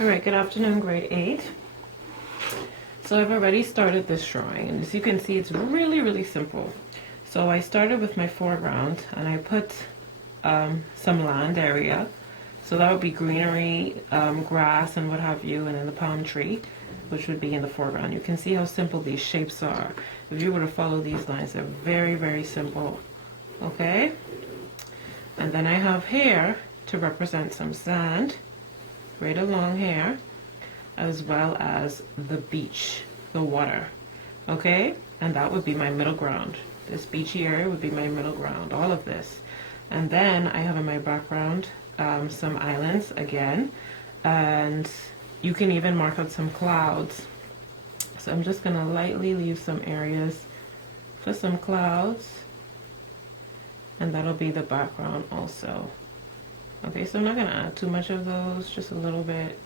Alright, good afternoon, grade 8. So I've already started this drawing, and as you can see, it's really simple. So I started with my foreground, and I put some land area. So that would be greenery, grass, and what have you, and then the palm tree, which would be in the foreground. You can see how simple these shapes are. If you were to follow these lines, they're very simple. Okay? And then I have here to represent some sand right along here, as well as the beach, the water. Okay? And that would be my middle ground. This beachy area would be my middle ground, all of this. And then I have in my background some islands again, and you can even mark out some clouds. So I'm just gonna lightly leave some areas for some clouds, and that'll be the background also. Okay, so I'm not gonna add too much of those, just a little bit,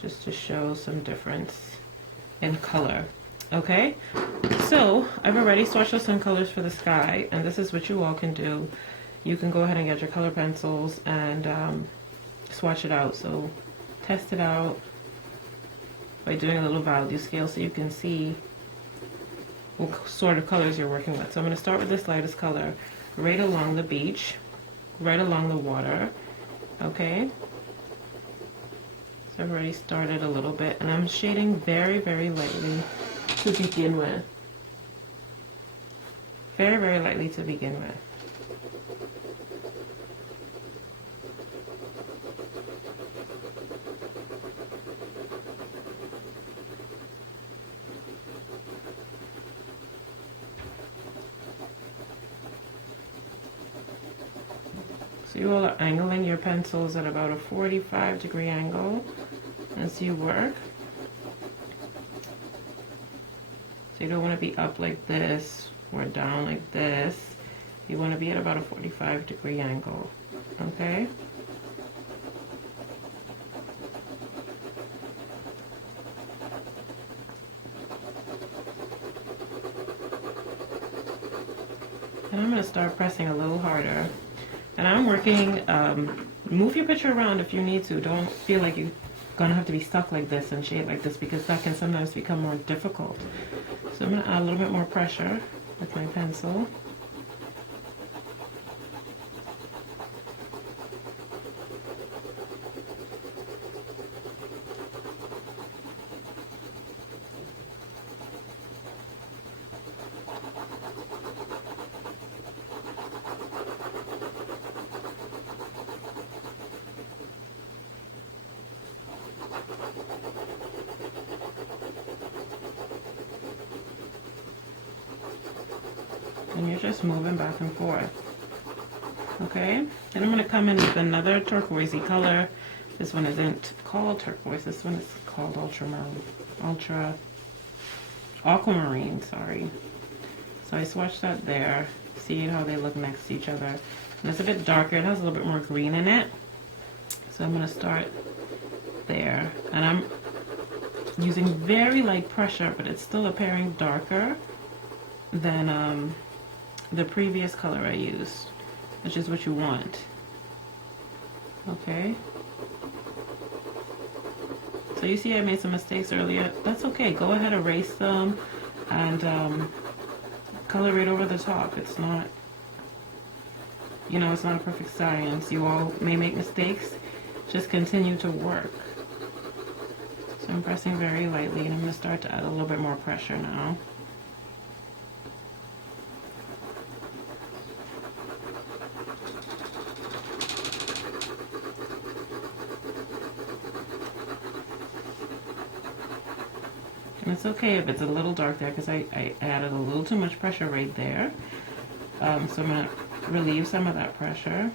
just to show some difference in color. Okay, so I've already swatched out some colors for the sky, and this is what you all can do. You can go ahead and get your color pencils and swatch it out. So test it out by doing a little value scale so you can see what sort of colors you're working with. So I'm going to start with this lightest color right along the beach, right along the water. Okay, so I've already started a little bit, and I'm shading very lightly to begin with. Very lightly to begin with. So you all are angling your pencils at about a 45-degree angle as you work. So you don't want to be up like this or down like this. You want to be at about a 45-degree angle, okay? And I'm going to start pressing a little harder. And I'm working, move your picture around if you need to. Don't feel like you're going to have to be stuck like this and shade like this, because that can sometimes become more difficult. So I'm going to add a little bit more pressure with my pencil. And you're just moving back and forth. Okay? Then I'm going to come in with another turquoisey color. This one isn't called turquoise. This one is called aquamarine, sorry. So I swatched that there. See how they look next to each other. And it's a bit darker. It has a little bit more green in it. So I'm going to start there. And I'm using very light pressure, but it's still appearing darker than the previous color I used, which is what you want. Okay. So you see I made some mistakes earlier. That's okay. Go ahead, erase them, and color right over the top. It's not, it's not a perfect science. You all may make mistakes. Just continue to work. So I'm pressing very lightly, and I'm going to start to add a little bit more pressure now. And it's okay if it's a little dark there, because I added a little too much pressure right there. So I'm going to relieve some of that pressure.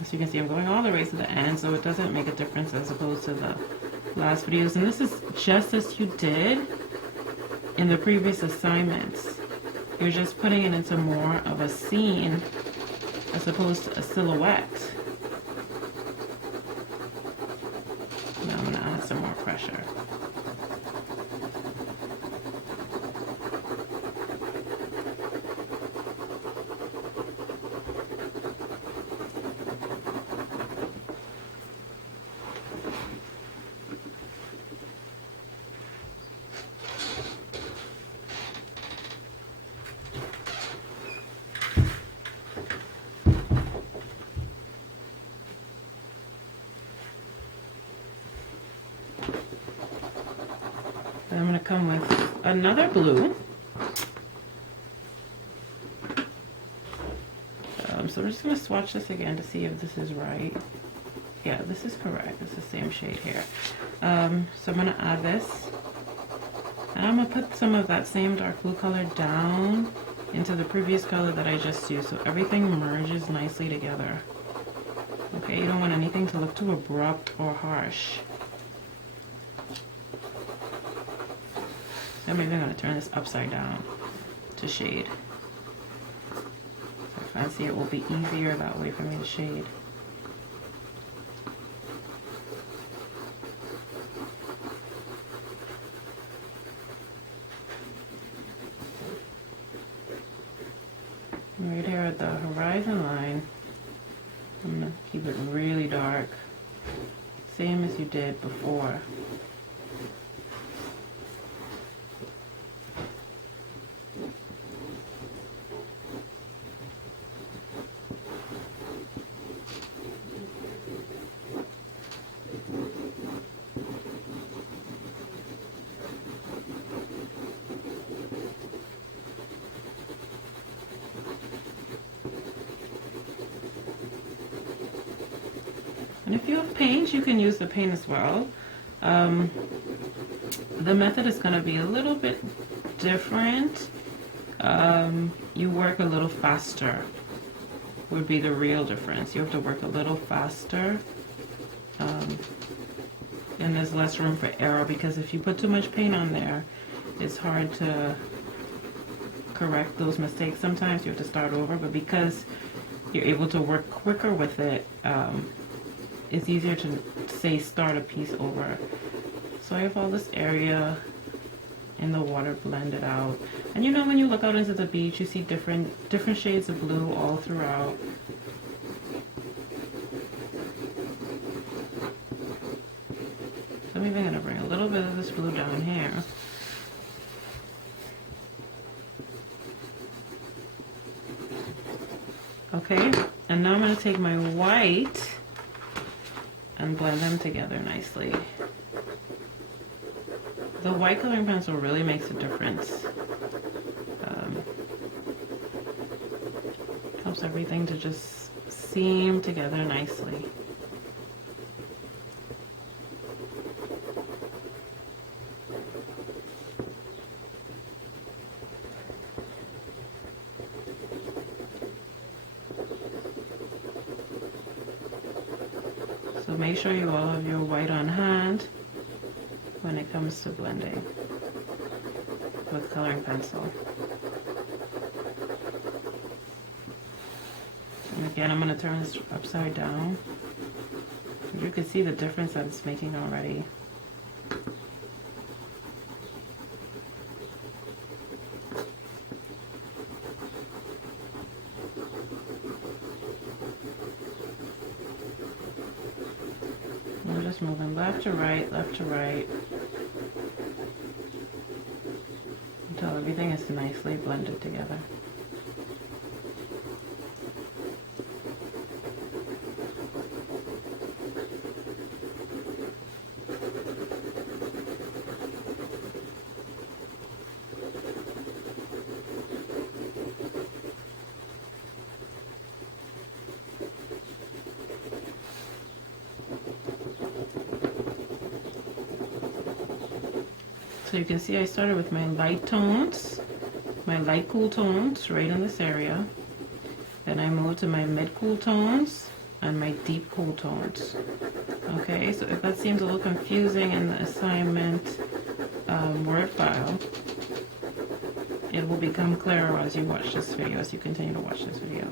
As you can see, I'm going all the way to the end, so it doesn't make a difference as opposed to the last videos. And this is just as you did in the previous assignments. You're just putting it into more of a scene as opposed to a silhouette. Now I'm going to add some more pressure. Then I'm going to come with another blue. So we're just going to swatch this again to see if this is right. Yeah, this is correct. It's the same shade here. So I'm going to add this. And I'm going to put some of that same dark blue color down into the previous color that I just used, so everything merges nicely together. Okay, you don't want anything to look too abrupt or harsh. So maybe I'm going to turn this upside down to shade. I fancy it will be easier that way for me to shade. Right here at the horizon line, I'm going to keep it really dark, same as you did before. And if you have paint, you can use the paint as well. The method is going to be a little bit different. You work a little faster would be the real difference. You have to work a little faster. And there's less room for error, because if you put too much paint on there, it's hard to correct those mistakes. Sometimes you have to start over, but because you're able to work quicker with it, it's easier to say start a piece over. So I have all this area in the water blended out. And you know, when you look out into the beach, you see different shades of blue all throughout. So maybe I'm going to bring a little bit of this blue down here. Okay, and now I'm going to take my white and blend them together nicely. The white coloring pencil really makes a difference. Helps everything to just seam together nicely. So make sure you all have your white on hand when it comes to blending with coloring pencil. And again, I'm going to turn this upside down. You can see the difference that it's making already. We're just moving left to right, until everything is nicely blended together. So you can see I started with my light tones, my light cool tones right in this area. Then I moved to my mid cool tones and my deep cool tones. Okay, so if that seems a little confusing in the assignment Word file, it will become clearer as you watch this video, as you continue to watch this video.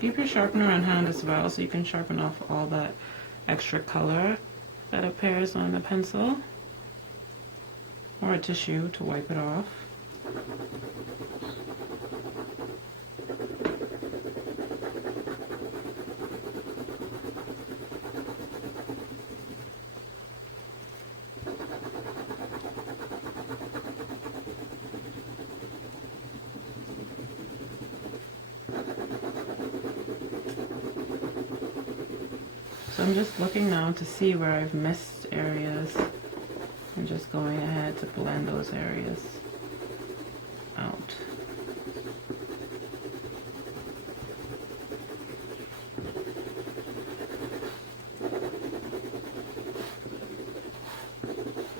Keep your sharpener on hand as well, so you can sharpen off all that extra color that appears on the pencil, or a tissue to wipe it off. So I'm just looking now to see where I've missed areas. I'm just going ahead to blend those areas out.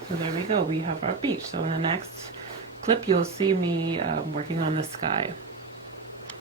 So there we go, we have our beach. So in the next clip, you'll see me working on the sky.